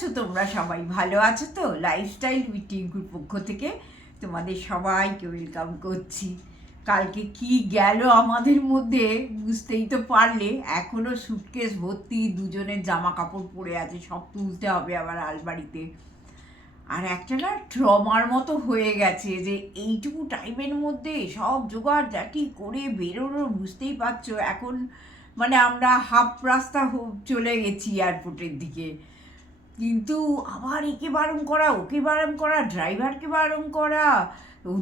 আছো তোমরা? সবাই ভালো আছো তো? লাইফস্টাইল উইথ টিঙ্কুর পক্ষ থেকে তোমাদের সবাইকে ওয়েলকাম করছি। কালকে কি গেল আমাদের মধ্যে বুঝতেই তো পারলে। এখনও সুটকেস ভর্তি, দুজনের জামা কাপড় পরে আছে, সব তুলতে হবে আবার আলমারিতে। আর একটা না ট্রমার মতো হয়ে গেছে যে এইটুকু টাইমের মধ্যে সব জোগাড় যা জাটি করে বেরোনো বুঝতেই পারছ? এখন মানে আমরা হাফ রাস্তা চলে গেছি এয়ারপোর্টের দিকে। কিন্তু আবার একে বারণ করা, ওকে বারণ করা, ড্রাইভারকে বারণ করা,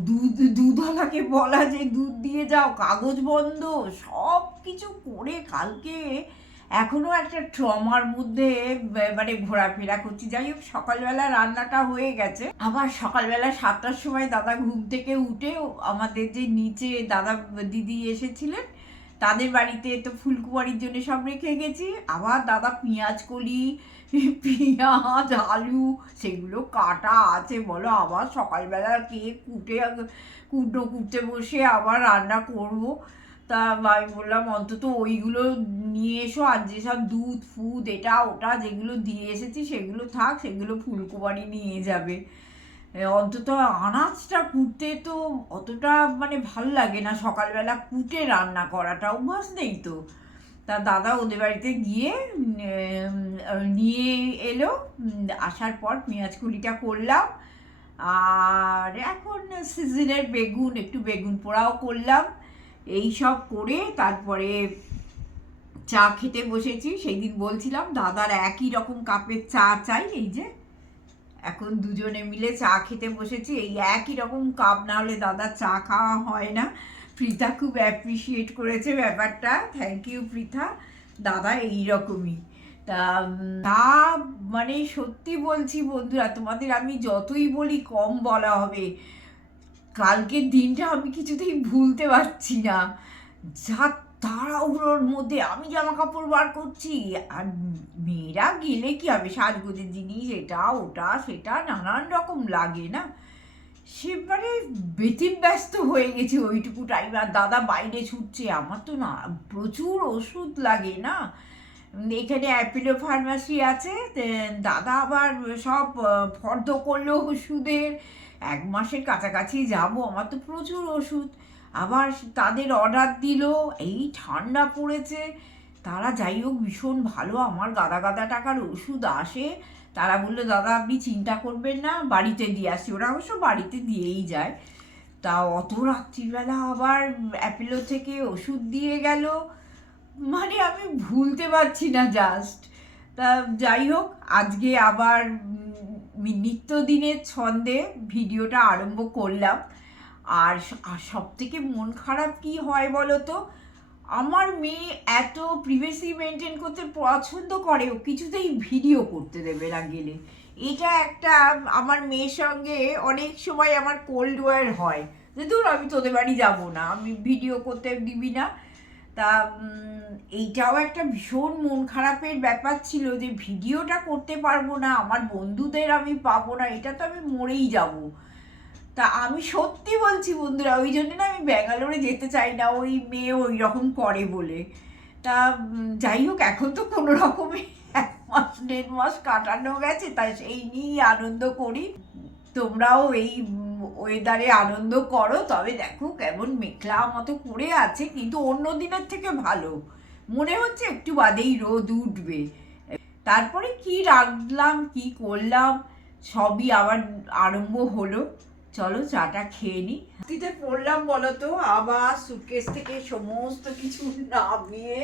দুধ, দুধওয়ালাকে বলা যে দুধ দিয়ে যাও, কাগজ বন্ধ, সব কিছু করে কালকে এখনও একটা ট্রমার মধ্যে মানে ঘোরাফেরা করছি। যাই হোক, সকালবেলা রান্নাটা হয়ে গেছে। আবার সকালবেলা সাতটার সময় দাদা ঘুম থেকে উঠে আমাদের যে নিচে দাদা, দিদি এসেছিলেন তাদের বাড়িতে তো ফুলকুমারির জন্য সব রেখে গেছি। আবার দাদা পেঁয়াজ কলি, পেঁয়াজ, আলু, সেগুলো কাটা আছে বলো। আবার সকালবেলা কে কুটে, কুটো কুটতে বসে আবার রান্না করব। তা আমি বললাম, অন্তত ওইগুলো নিয়ে এসো। আর যেসব দুধ, ফুদ, এটা, ওটা যেগুলো দিয়ে এসেছি, সেগুলো থাক, সেগুলো ফুলকুমারি নিয়ে যাবে। অন্তত আনাজটা কুটতে তো অতটা মানে ভালো লাগে না। সকালবেলা কুটে রান্না করাটা অভ্যাস নেই তো। তা দাদা ওদের বাড়িতে গিয়ে নিয়ে এলো। আসার পর পেঁয়াজ কুলিটা করলাম। আর এখন সিজনের বেগুন, একটু বেগুন পোড়াও করলাম। এই সব করে তারপরে চা খেতে বসেছি। সেই দিন বলছিলাম, দাদার একই রকম কাপের চা চাই, এই যে এখন দুজনে মিলে চা খেতে বসেছি। এই একই রকম কাপ না হলে দাদা চা খাওয়া হয় না। প্রীতা খুব অ্যাপ্রিসিয়েট করেছে ব্যাপারটা। Thank you Preeta. দাদা এই রকমই তা তা মানে সত্যি বলছি বন্ধুরা, তোমাদের আমি যতই বলি কম বলা হবে। কালকের দিনটা আমি কিছুতেই ভুলতে পারছি না। যা তাড়াহুড়োর মধ্যে আমি জামা কাপড় বার করছি। আর মেয়েরা গেলে কি হবে? সাজগোজের জিনিস, এটা, ওটা, সেটা, নানান রকম লাগে না? সেবারে ব্যতিব্যস্ত হয়ে গেছে ওইটুকু টাইম আর দাদা বাইরে ছুটছে, আমার তো না, প্রচুর ওষুধ লাগে না? এখানে অ্যাপিলো ফার্মাসি আছে দাদা আবার সব ফর্দ করল ওষুধের। এক মাসের কাছাকাছি যাব, আমার তো প্রচুর ওষুধ। আবার তাদের অর্ডার দিল, এই ঠান্ডা পড়েছে। তারা যাই হোক, ভীষণ ভালো। আমার গাদা গাদা টাকার ওষুধ আসে। তারা বলল, দাদা, আপনি চিন্তা করবেন না, বাড়িতে দিয়ে আসি। ওরা অবশ্য বাড়িতে দিয়েই যায়। তা অত রাত্রিবেলা আবার অ্যাপেলো থেকে ওষুধ দিয়ে গেল। মানে আমি ভুলতে পারছি না জাস্ট তা যাই হোক, আজকে আবার নিত্যদিনের ছন্দে ভিডিওটা আরম্ভ করলাম। আর সব থেকে মন খারাপ কি হয় বলো তো আমার মেয়ে এত প্রিভেসি মেনটেন করতে পছন্দ করে, ও কিছুতেই ভিডিও করতে দেবে না গেলে। এটা একটা, আমার মেয়ের সঙ্গে অনেক সময় আমার কোল্ড ওয়ার হয়। যে দূর আমি তোদের বাড়ি যাব না, আমি ভিডিও করতে দিবি না। তা এইটাও একটা ভীষণ মন খারাপের ব্যাপার ছিল যে ভিডিওটা করতে পারব না, আমার বন্ধুদের আমি পাবো না, এটা তো আমি মরেই যাব। তা আমি সত্যি বলছি বন্ধুরা, ওই জন্য না আমি ব্যাঙ্গালোরে যেতে চাই না, ওই মেয়ে ওই রকম করে বলে। তা যাই হোক, এখন তো কোনো রকমে এক মাস, দেড় মাস কাটানো গেছে তাই সেই নিয়েই আনন্দ করি। তোমরাও এই ওয়েদারে আনন্দ করো, তবে দেখো কেমন মেঘলা মতো করে আছে, কিন্তু অন্য দিনের থেকে ভালো। মনে হচ্ছে একটু বাদেই রোদ উঠবে। তারপরে কি রাখলাম কি করলাম, সবই আবার আরম্ভ হলো। চলো চাটা খেয়ে নি। হাতিতে পড়লাম বলো তো আবার সুটকেস থেকে সমস্ত কিছু নামিয়ে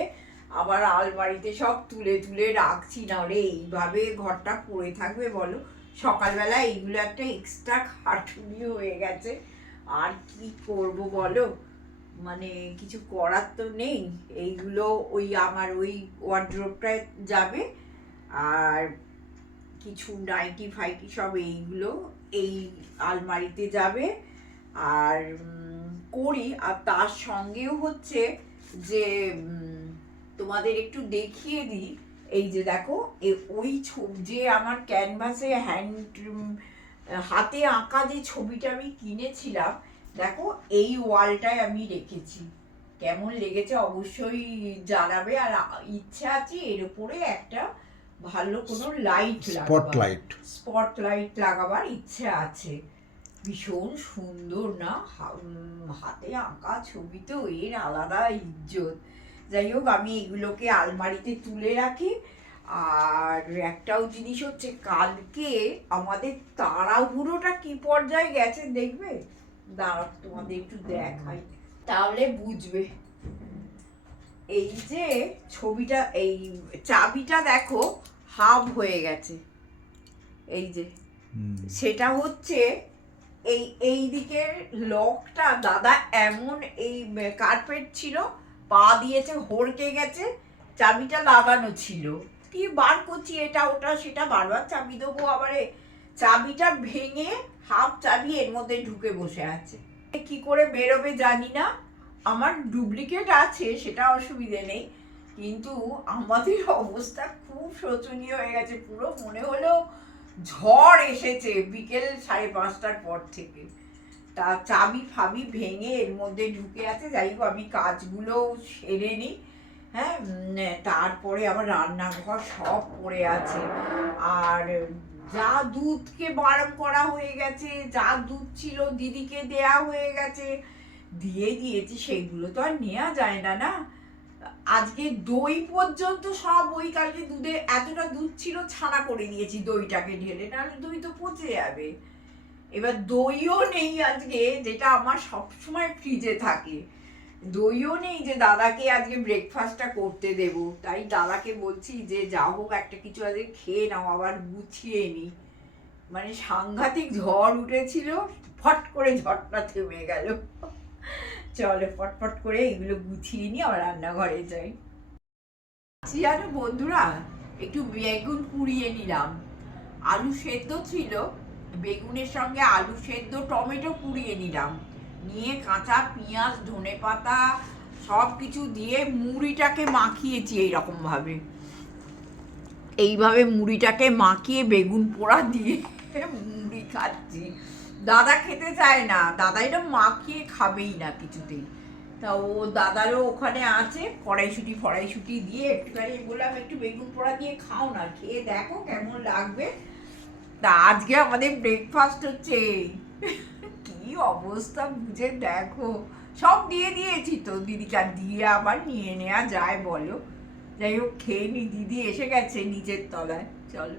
আবার আলমারিতে সব তুলে তুলে রাখছি না রে এইভাবে ঘরটা পড়ে থাকবে বলো। সকালবেলা এইগুলো একটা এক্সট্রা খাটুনি হয়ে গেছে, আর কি করব বলো? মানে কিছু করার তো নেই, এইগুলো ওই আমার ওই ওয়ার্ড্রোপটায় যাবে, আর কিছু নাইটি ফাইটি সব এইগুলো এই আলমারিতে যাবে। আর করি। আর তার সঙ্গেও হচ্ছে যে তোমাদের একটু দেখিয়ে দিই। এই যে দেখো ওই ছবি যে আমার ক্যানভাসে হ্যান্ড হাতে আঁকা যে ছবিটা আমি কিনেছিলাম, দেখো, এই ওয়ালটায় আমি রেখেছি। কেমন লেগেছে অবশ্যই জানাবে। আর ইচ্ছা আছে এর উপরে একটা ভালো কোনো লাইট স্পটলাইট স্পট লাইট লাগাবার ইচ্ছে আছে। ভীষণ সুন্দর না? হাতে আঁকা ছবি তো এর আলাদা ইজ্জত। যাই হোক আমি এগুলোকে আলমারিতে তুলে রাখি। আর একটাও জিনিস হচ্ছে কালকে আমাদের তাড়াহুড়োটা কি পর্যায়ে গেছে দেখবে? দাঁড়াও তোমাদের একটু দেখাই। তাহলে বুঝবে। এই যে ছবিটা এই চাবিটা দেখো হাফ হয়ে গেছে। এই যে। সেটা হচ্ছে এই এই দিকের লকটা দাদা এমন এই কার্পেট ছিল পা দিয়েছে হড়কে গেছে চাবিটা লাগানো ছিল। কি বার করছি এটা ওটা সেটা বারবার চাবি দেবো আবার চাবিটা ভেঙে হাফ চাবি এর মধ্যে ঢুকে বসে আছে। কি করে বেরোবে জানি না। আমার ডুপ্লিকেট আছে, সেটা অসুবিধে নেই। কিন্তু আমাদের অবস্থা খুব শোচনীয় হয়ে গেছে। পুরো মনে হলো ঝড় এসেছে বিকেল সাড়ে পাঁচটার পর থেকে। তা চাবি ফাবি ভেঙে এর মধ্যে ঢুকে আছে। যাই হোক, আমি কাজগুলো সেরে নিই হ্যাঁ তারপরে আমার রান্নাঘর সব পড়ে আছে। আর যা দুধকে বারণ করা হয়ে গেছে, যা দুধ ছিল দিদিকে দেয়া হয়ে গেছে। দিয়ে দিয়েছি সেগুলো তো আর নেওয়া যায় না না? আজকে দই পর্যন্ত সব ওই কালকে দুধে এতটা দুধ ছিল, ছানা করে দিয়েছি দইটাকে ঢেলে, নাহলে দই তো পচে যাবে। এবার দইও নেই আজকে, যেটা আমার সবসময় ফ্রিজে থাকে। দইও নেই যে দাদাকে আজকে ব্রেকফাস্টটা করতে দেব। তাই দাদাকে বলছি যে, যা হোক, একটা কিছু আজকে খেয়ে নাও, আবার গুছিয়ে নি। মানে সাংঘাতিক ঝড় উঠেছিল, ফট করে ঝড়টা থেমে গেল। চলো ফটফট করে এগুলো গুছিয়ে নিয়ে আবার রান্নাঘরে যাই। জানো বন্ধুরা একটু বেগুন পুড়িয়ে নিলাম। আলু সেদ্ধ ছিল বেগুনের সঙ্গে আলু সেদ্ধ টমেটো পুড়িয়ে নিলাম। নিয়ে কাঁচা পেঁয়াজ ধনে পাতা সব কিছু দিয়ে মুড়িটাকে মাখিয়েছি এইরকম ভাবে এইভাবে মুড়িটাকে মাখিয়ে বেগুন পোড়া দিয়ে মুড়ি খাচ্ছি। দাদা খেতে চায় না, দাদা এটা মাখিয়ে খাবেই না কিছুতেই। তা ও দাদারও ওখানে আছে, কড়াইশুটি ফড়াইশুটি দিয়ে একটুখানি বললাম, একটু বেগুন পোড়া দিয়ে খাও না, খেয়ে দেখো কেমন লাগবে। তা আজকে আমাদের ব্রেকফাস্ট হচ্ছে। কি অবস্থা, বুঝে দেখো। সব দিয়ে দিয়েছি তো, দিদিকে আর দিয়ে আবার নিয়ে নেওয়া যায় বলো। যাই হোক, খেয়ে নি, দিদি এসে গেছে নিচের তলায়, চলো।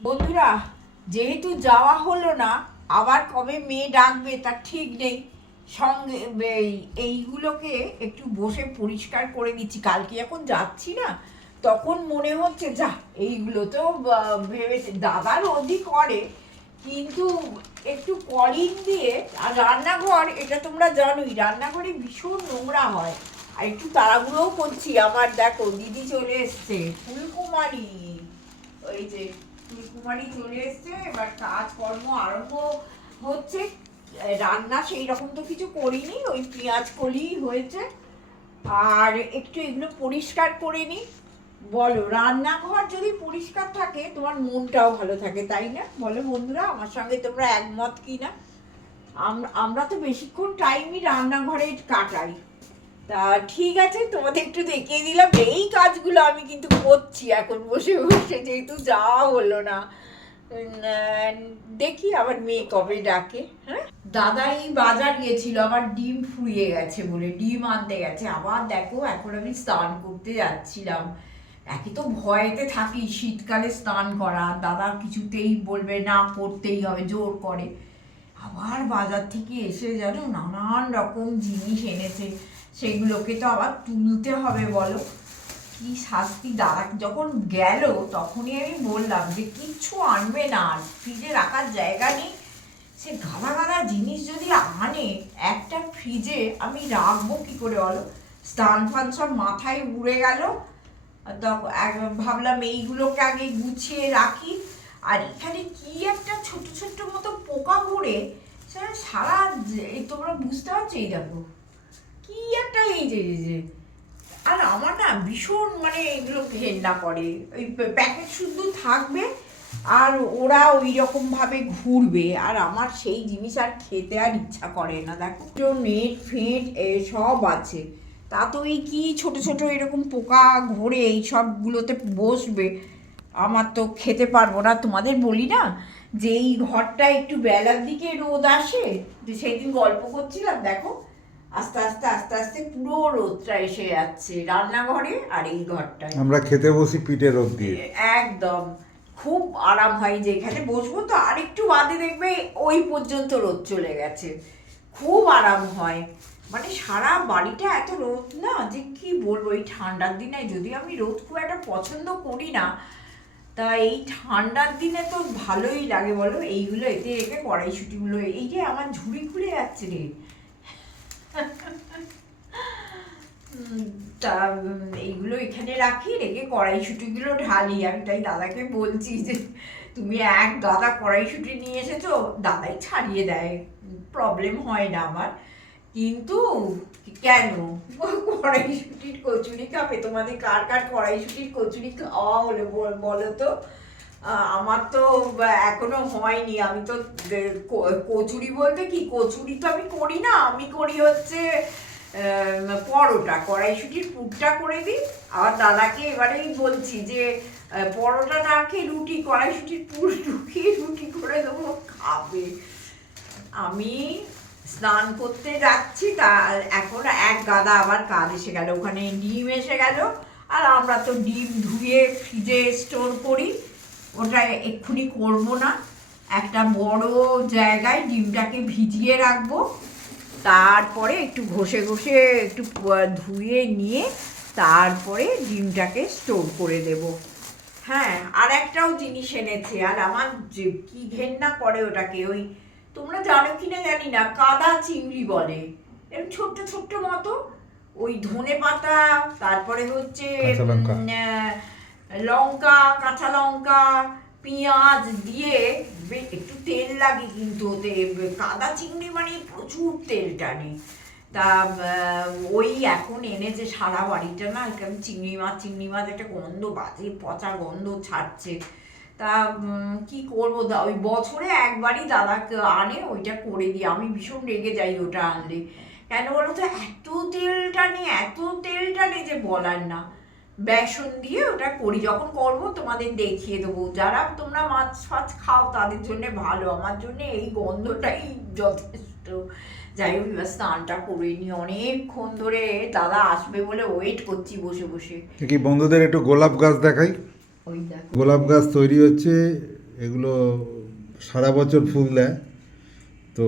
বন্ধুরা, যেহেতু যাওয়া হলো না আবার কবে মেয়ে ডাকবে তার ঠিক নেই। সঙ্গে এই- এইগুলোকে একটু বসে পরিষ্কার করে দিচ্ছি। কালকে এখন যাচ্ছি না, তখন মনে হচ্ছে, যা, এইগুলো তো ভেবেছে, দাদা রোজই করে, কিন্তু একটু কলিং দিয়ে, আর রান্নাঘর, এটা তোমরা জানোই, রান্নাঘরে ভীষণ নোংরা হয়। আর একটু তাড়াহুড়োও করছি, আমার দেখো, দিদি চলে এসছে, ফুলকুমারী, ওই যে ফুলকুমারী চলে এসছে, এবার কাজকর্ম আরম্ভ হচ্ছে। রান্না সেই রকম তো কিছু করিনি, ওই পেঁয়াজ কলি হয়েছে। আর একটু এগুলো পরিষ্কার করে নিই বলো, রান্নাঘর যদি পরিষ্কার থাকে, তোমার মনটাও ভালো থাকে, তাই না? বলো বন্ধুরা, আমার সঙ্গে তোমরা একমত কি না আম- আমরা তো বেশিক্ষণ টাইমই রান্নাঘরে কাটাই। তা ঠিক আছে, তোমাদের একটু দেখিয়ে দিলাম। এই কাজগুলো আমি কিন্তু করছি এখন বসে বসে যেহেতু যাওয়া হলো না। দেখি আবার মেয়ে কবে ডাকে হ্যাঁ? দাদা এই বাজার গিয়েছিল আবার ডিম ফুরিয়ে গেছে বলে, ডিম আনতে গেছে। আবার দেখো, এখন আমি স্নান করতে যাচ্ছিলাম। একই তো ভয়েতে থাকি, শীতকালে স্নান করা, দাদা কিছুতেই বলবে না, করতেই হবে, জোর করে। আবার বাজার থেকে এসে যেন নানান রকম জিনিস এনেছে। সেগুলোকে তো আবার তুলতে হবে, বলো। কি শাস্তি দাদা, যখন গেল তখনই আমি বললাম যে কিচ্ছু আনবে না, আর ফ্রিজে রাখার জায়গা নেই। সে গাদা গাদা জিনিস যদি আনে, একটা ফ্রিজে আমি রাখব কি করে বলো? স্নান ফান সব মাথায় উড়ে গেল। ভাবলাম এইগুলোকে আগে গুছিয়ে রাখি। আর এখানে কি একটা ছোট ছোট মতো পোকা ঘুরে সারা তোমরা বুঝতে পারছ? এই দেখো। কি একটা এই যে যে আর আমার না ভীষণ মানে এগুলো ঘেন্না করে। ওই প্যাকেট শুদ্ধ থাকবে আর ওরা ওই রকম ভাবে ঘুরবে। আর আমার সেই জিনিস আর খেতে আর ইচ্ছা করে না। দেখো নেট, ফেট সব আছে। তা তো এই কি ছোট ছোট এরকম পোকা ঘোরে এই সবগুলোতে বসবে? আমার তো খেতে পারব না। তোমাদের বলি না যে এই ঘরটা একটু বেলার দিকে রোদ আসে? যে সেই দিন গল্প করছিলাম, দেখো। আস্তে আস্তে আস্তে আস্তে পুরো রোদটা এসে যাচ্ছে রান্নাঘরে আর এই ঘরটায়। আমরা খেতে বসি পিঠে রোদ দিয়ে। একদম। খুব আরাম হয় যেখানে বসবো তো আর একটু বাদে দেখবে ওই পর্যন্ত রোদ চলে গেছে। খুব আরাম হয়। মানে সারা বাড়িটা এত রোদ না যে কি বলব এই ঠান্ডার দিনে যদি আমি রোদ খুব একটা পছন্দ করি না তা এই ঠান্ডার দিনে তো ভালোই লাগে বলো। এইগুলো এতে রেখে কড়াইশুটিগুলো এই যে আমার ঝুড়ি খুলে যাচ্ছে রে। তা এইগুলো এখানে রাখি, রেখে কড়াইশুটিগুলো ঢালি। আমি তাই দাদাকে বলছি যে, তুমি এক গাদা কড়াইশুটি নিয়ে এসেছ, দাদাই ছাড়িয়ে দেয়। প্রবলেম হয় না আমার। কিন্তু, কেন? কড়াইশুটির কচুরি খাবে? তোমাদের কার কার কড়াইশুটির কচুরি খাওয়া হলো বল- তো? আমার তো এখনও হয়নি। আমি তো কচুরি বলতে কি? কচুরি তো আমি করি না। আমি করি হচ্ছে পরোটা। কড়াইশুটির পুরটা করে দিই। আর দাদাকে এবারেই বলছি যে পরোটা না খেয়ে রুটি, কড়াইশুটির পুর ঢুকিয়ে রুটি করে দেবো, খাবে। আমি স্নান করতে যাচ্ছি, তা, এখন এক গাদা আবার কাজ এসে গেল। ওখানে ডিম এসে গেল। আর আমরা তো ডিম ধুয়ে ফ্রিজে স্টোর করি। ওটা এক্ষুনি করব না। একটা বড় জায়গায় ডিমটাকে ভিজিয়ে রাখব। তারপরে একটু ঘষে ঘষে একটু ধুয়ে নিয়ে তারপরে ডিমটাকে স্টোর করে দেব। হ্যাঁ আর একটাও জিনিস এনেছে। আর আমার যে কি ঘেন্না করে ওটাকে ওই তোমরা জানো কি না জানি না কাদা চিংড়ি বলে। এরকম ছোট্ট ছোট্ট মতো। ওই ধনে পাতা তারপরে হচ্ছে লঙ্কা। কাঁচা লঙ্কা, পেঁয়াজ দিয়ে একটু তেল লাগে কিন্তু ওতে কাদা চিংড়ি মানে প্রচুর তেল টানে। তা ওই এখন এনেছে সারা বাড়িটা না কেমন চিংড়ি মাছ চিংড়ি মাছ একটা গন্ধ, বাজে পচা গন্ধ ছাড়ছে। তা কি করব? দা, ওই বছরে একবারই দাদাকে আনে, ওইটা করে দিই। আমি ভীষণ রেগে যাই ওটা আনলে। কেন বলো তো? এত তেল টানে, এত তেল টানে যে বলার না। বেসন দিয়ে ওটা করি। যখন করব তোমাদের দেখিয়ে দেবো। যারা তোমরা মাছ ফাছ খাও তাদের জন্য ভালো। আমার জন্য এই গন্ধটাই যথেষ্ট। যাই হোক এবার স্নানটা করে নি অনেকক্ষণ ধরে দাদা আসবে বলে ওয়েট করছি বসে বসে। কি বন্ধুদের একটু গোলাপ গাছ দেখাই। ওই দেখো। গোলাপ গাছ তৈরি হচ্ছে। এগুলো সারা বছর ফুল দেয়। তো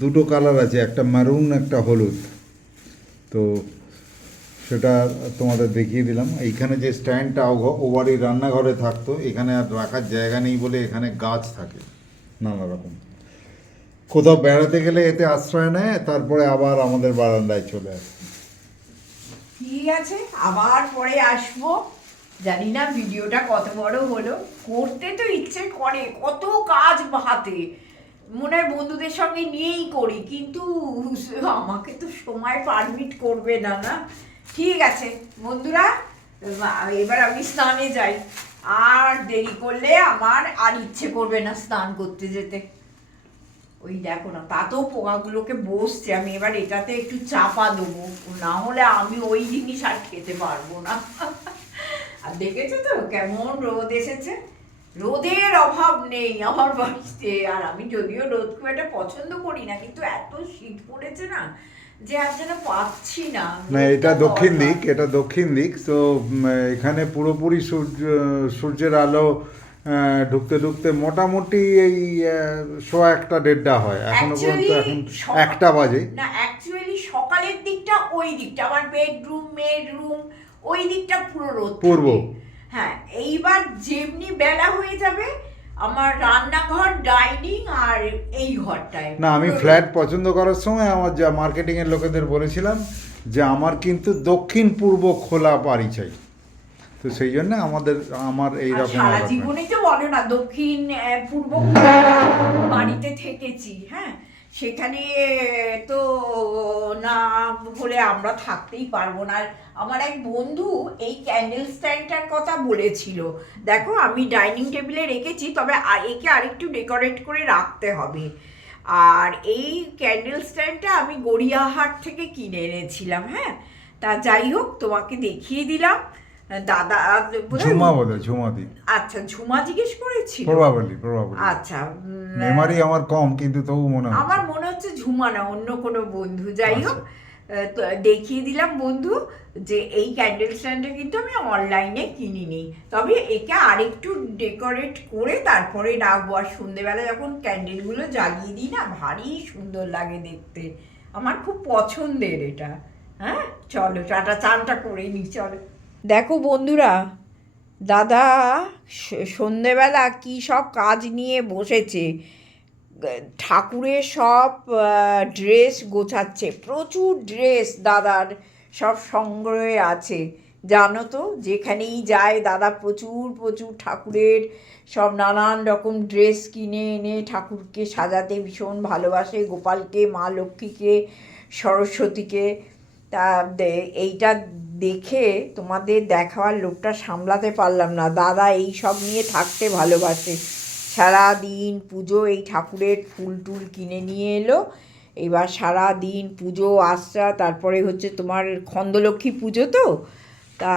দুটো কালার আছে। একটা মারুন একটা হলুদ। তো সেটা তোমাদের দেখিয়ে দিলাম। এইখানে যে স্ট্যান্ডটা ও- ও রান্নাঘরে থাকতো, এখানে আর রাখার জায়গা নেই বলে এখানে গাছ থাকে, নানা রকম। কোথাও বেড়াতে গেলে এতে আশ্রয় নেয়, তারপরে আবার আমাদের বারান্দায় চলে আসে। ঠিক আছে, আবার পরে আসব। জানি না ভিডিওটা কত বড় হলো। করতে তো ইচ্ছে করে, কত কাজ হাতে মনে হয় বন্ধুদের সঙ্গে নিয়েই করি, কিন্তু আমাকে তো সময় পারমিট করবে না না। ঠিক আছে, বন্ধুরা, এবার আমি স্নানে যাই। আর দেরি করলে আমার আর ইচ্ছে করবে না স্নান করতে যেতে। ওই দেখো না, তাতেও পোকাগুলোকে বসছে। আমি এবার এটাতে একটু চাপা দেবো, না হলে আমি ওই জিনিস আর খেতে পারব না। আর দেখেছ তো কেমন রোদ এসেছে? রোদের অভাব নেই আমার বাড়িতে। আর আমি যদিও রোদ খুব একটা পছন্দ করি না, কিন্তু এত শীত পড়েছে না যে আর যেন পাচ্ছি না না এটা দক্ষিণ দিক এটা দক্ষিণ দিক তো এখানে পুরোপুরি সূর্য সূর্যের আলো ঢুকতে ঢুকতে মোটামুটি এই সোয়া একটা দেড়টা হয় এখনও পর্যন্ত এখন একটা বাজে না অ্যাকচুয়ালি সকালের দিকটা ওই দিকটা আমার বেডরুম মেডরুম ওই দিকটা পুরো রোদ। পূর্ব। হ্যাঁ এইবার যেমনি বেলা হয়ে যাবে আমার রান্নাঘর ডাইনিং আর এই ঘরটায় না আমি ফ্ল্যাট পছন্দ করার সময় আমার যা মার্কেটিংয়ের লোকেদের বলেছিলাম যে আমার কিন্তু দক্ষিণ পূর্ব খোলা বাড়ি চাই। তো সেই জন্য আমাদের আমার এই রকম সারা। জীবনেই তো বলো না দক্ষিণ পূর্ব বাড়িতে থেকেছি হ্যাঁ? সেখানে তো না হলে আমরা থাকতেই পারব না। আমার এক বন্ধু এই ক্যান্ডেল স্ট্যান্ডটার কথা বলেছিল। দেখো, আমি ডাইনিং টেবিলে রেখেছি, তবে একে আরেকটু ডেকোরেট করে রাখতে হবে। আর এই ক্যান্ডেল স্ট্যান্ডটা আমি গড়িয়াহাট থেকে কিনে এনেছিলাম হ্যাঁ? তা যাই হোক, তোমাকে দেখিয়ে দিলাম। দাদা ঝুমা বোধ ঝুমাদি আচ্ছা ঝুমা জিজ্ঞেস করেছিল প্রবাবলি প্রবাবলি। আচ্ছা মেমারি আমার কম কিন্তু তবু মনে আমার হচ্ছে মনে হচ্ছে ঝুমা না অন্য কোনো বন্ধু। যাই হোক আচ্ছা। তো দেখিয়ে দিলাম বন্ধু যে এই ক্যান্ডেল স্ট্যান্ডটা কিন্তু আমি অনলাইনে কিনিনি। তবে একে আরেকটু ডেকোরেট করে তারপরে রাখব। আর সন্ধেবেলা যখন ক্যান্ডেলগুলো জ্বালিয়ে দিই না ভারী সুন্দর লাগে দেখতে। আমার খুব পছন্দের এটা। হ্যাঁ? চলো চাটা চানটা করে নিই চলো। দেখো বন্ধুরা, দাদা সন্ধেবেলা কি সব কাজ নিয়ে বসেছে। ঠাকুরের সব ড্রেস গোছাচ্ছে, প্রচুর ড্রেস দাদার সব সংগ্রহে আছে। জানো তো, যেখানেই যায় দাদা প্রচুর প্রচুর ঠাকুরের সব নানান রকম ড্রেস কিনে এনে ঠাকুরকে সাজাতে ভীষণ ভালোবাসে। গোপালকে, মা লক্ষ্মীকে, সরস্বতীকে তা এইটা দেখে তোমাদের দেখাবার লোকটা সামলাতে পারলাম না। দাদা এই সব নিয়ে থাকতে ভালোবাসে। সারা দিন পুজো, এই ঠাকুরের ফুল টুল কিনে নিয়ে এলো। এবার সারা দিন পুজো, আশ্রা, তারপরে হচ্ছে তোমার খন্দলক্ষ্মী পুজো তো? তা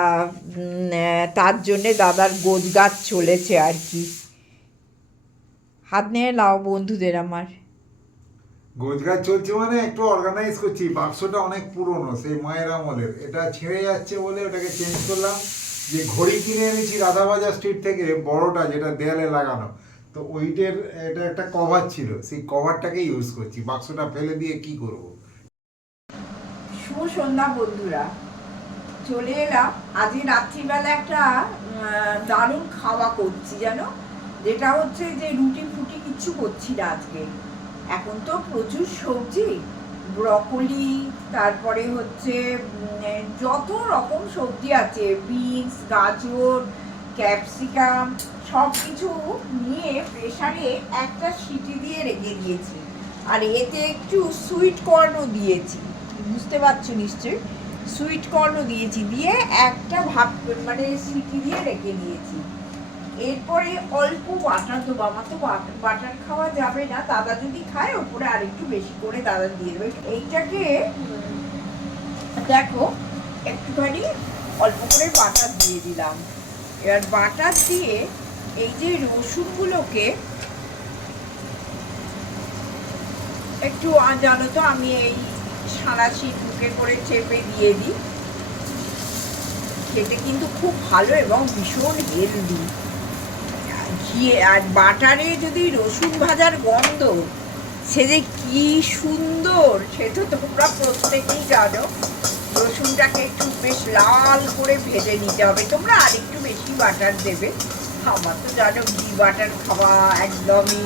তার জন্যে দাদার গোজগাছ চলেছে আর কি। হাত নিয়ে নাও বন্ধুদের আমার। গোজগাছ চলছে মানে একটু অর্গানাইজ করছি, বাক্সটা অনেক পুরনো, সেই মায়ের আমলের। এটা ছেড়ে যাচ্ছে বলে ওটাকে চেঞ্জ করলাম। যে ঘড়ি কিনে এনেছি রাধাবাজার স্ট্রিট থেকে, বড়টা যেটা দেয়ালে লাগানো। তো ওইটার এটা একটা কভার ছিল, সেই কভারটাকে ইউজ করছি। বাক্সটা ফেলে দিয়ে কি করব? শুভ সন্ধ্যা বন্ধুরা। চলে এলাম। আজকে রাত্রিবেলা একটা দারুণ খাওয়া করছি, জানো? যেটা হচ্ছে যে রুটি ফুটি কিচ্ছু করছি না আজকে। এখন তো প্রচুর সবজি, ব্রকলি, তারপরে হচ্ছে যত রকম সবজি আছে, বিনস, গাজর, ক্যাপসিকাম সব কিছু নিয়ে প্রেসারে একটা সিটি দিয়ে রেখে দিয়েছি। আর এতে একটু সুইট কর্নও দিয়েছি। বুঝতে পারছ নিশ্চয়ই? সুইট কর্নও দিয়েছি, দিয়ে একটা ভাব মানে সিটি দিয়ে রেখে দিয়েছি। এরপরে অল্প বাটার দেবো আমার তো বাট- বাটার খাওয়া যাবে না। দাদা যদি খায়, ওপরে আরেকটু বেশি করে দাদা দিয়ে দেবে। এইটাকে দেখো, একটুখানি অল্প করে বাটার দিয়ে দিলাম। এবার বাটার দিয়ে এই যে রসুনগুলোকে একটু জানো তো, আমি এই সাঁড়াশি টুকে করে চেপে দিয়ে দিই। খেতে কিন্তু খুব ভালো এবং ভীষণ হেলদি ঘিয়ে আর বাটারে যদি রসুন ভাজার গন্ধ, সে যে কি সুন্দর, সে তো তোমরা প্রত্যেকেই জানো। রসুনটাকে একটু বেশ লাল করে ভেজে নিতে হবে। তোমরা আর একটু বেশি বাটার দেবে। আমার তো জানো, ঘি বাটার খাওয়া একদমই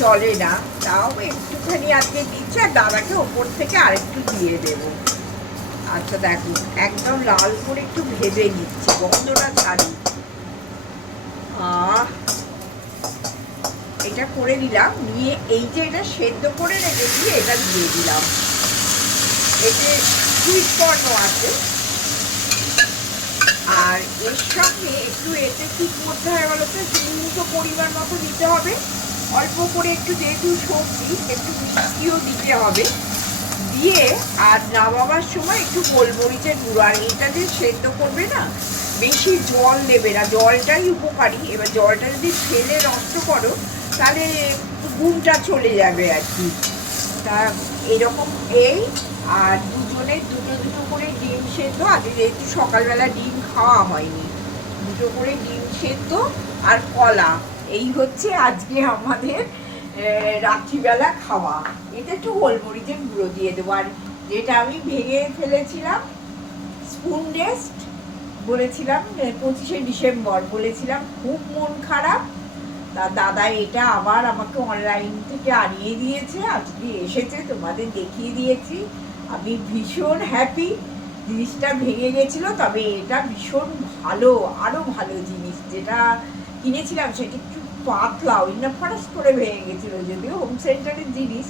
চলে না। তাও একটুখানি আজকে দিচ্ছে, আর দাদাকে ওপর থেকে আরেকটু দিয়ে দেবো। আচ্ছা দেখো, একদম লাল করে একটু ভেজে নিচ্ছি, গন্ধটা ছাড়ি এটা করে দিলাম নিয়ে এই যে এটা সেদ্ধ করে রেখেছি, এটা দিয়ে দিলাম। এতে সুইট আছে। আর এর সঙ্গে একটু এতে কি করতে হয় পরিমাণ মতো দিতে হবে। অল্প করে একটু যেহেতু সবজি, একটু মিষ্টিও দিতে হবে। দিয়ে আর নামাবার সময় একটু গোলমরিচের গুঁড়ো। আর এটা যে সেদ্ধ করবে না বেশি জল দেবে না, জলটাই উপকারী। এবার জলটা যদি ফেলে নষ্ট করো, তাহলে গুণটা চলে যাবে আর কি। তা এরকম এই, আর দুজনে দুটো দুটো করে ডিম সেদ্ধ। আগে যেহেতু সকালবেলা ডিম খাওয়া হয়নি, দুটো করে ডিম সেদ্ধ আর কলা। এই হচ্ছে আজকে আমাদের রাত্রিবেলা খাওয়া। এটা একটু গোলমরিচের গুঁড়ো দিয়ে দেবো। আর যেটা আমি ভেঙে ফেলেছিলাম, স্পুন রেস্ট বলেছিলাম পঁচিশে ডিসেম্বর বলেছিলাম, খুব মন খারাপ। তা দাদা এটা আবার আমাকে অনলাইন থেকে আনিয়ে দিয়েছে, আজকে এসেছে, তোমাদের দেখিয়ে দিয়েছি। আমি ভীষণ হ্যাপি জিনিসটা ভেঙে গেছিল, তবে এটা ভীষণ ভালো আরও ভালো জিনিস, যেটা কিনেছিলাম সেটা একটু পাতলা, ওই না ফরাস করে ভেঙে গেছিল যদিও হোম সেন্টারের জিনিস।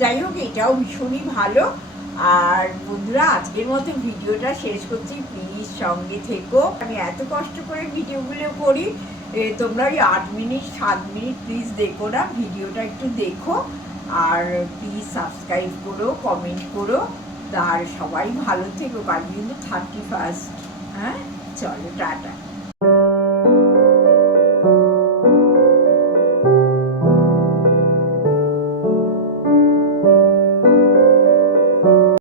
যাই হোক, এটাও ভীষণই ভালো। আর বন্ধুরা, আজকের মতো ভিডিওটা শেষ করছি। প্লিজ সঙ্গে থেকো। আমি এত কষ্ট করে ভিডিওগুলো করি তোমরা ওই আট মিনিট, সাত মিনিট প্লিজ দেখো না, ভিডিওটা একটু দেখো। আর প্লিজ সাবস্ক্রাইব করো কমেন্ট করো। আর সবাই ভালো থেকো, কাল কিন্তু থার্টি ফার্স্ট হ্যাঁ? চলো, টাটা।